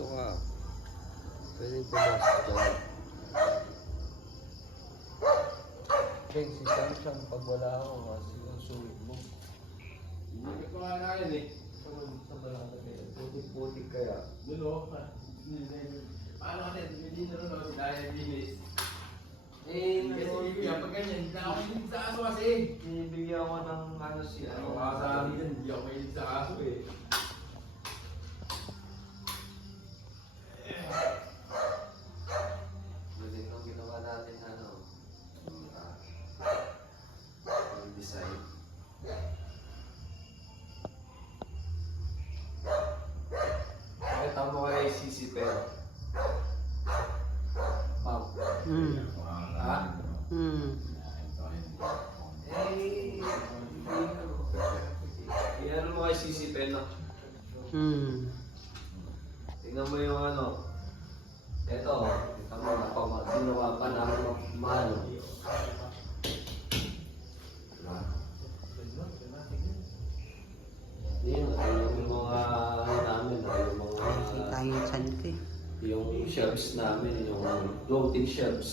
pumasok ka. Pwedeng pumasok dyan. Kaya si Samsung, pag wala ako, kasi yung sulit mo. Hindi ko nga na yun eh. Sa balata kaya, putik-putik kaya. Dulo. Paano kasi, hindi na rin ako si Daya Bilis. Kasi pag ganyan, hindi na ako mahilig sa aso kasi. Binibigyan ko ng ano siya. Ano ka sa akin yan, hindi ako mahilig sa aso eh. Ganito ang ginawa natin ano. Yung design. Nakita mo kaya isisipin. Pam. Ha? Ano mo kay sisipin no? Tingnan mo yung ano. Ito, tingnan mo na ginawa pa namin mahal. Yun, yung mga namin, yung mga Tayong sante. yung shelves namin, yung floating shelves.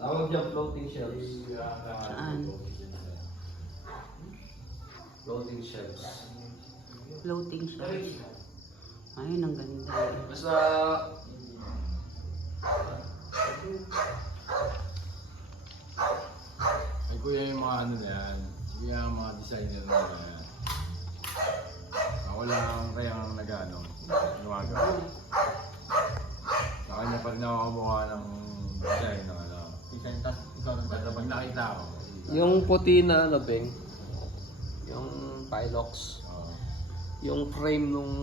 Tawag niya floating shelves. Saan? Floating shelves. Floating shells. Ayun, ang ganda. Basta Ay kuya yung mga ano na yan. Kuya yung mga designer na yan. Ako lang kaya ang nag-ano. Gumagawa. Sa kanya pa rin ako kumuha ng design ng ano. Basta pag nakita ako. yung puti na ano, Beng? Yung Pilox. Oo. Yung frame nung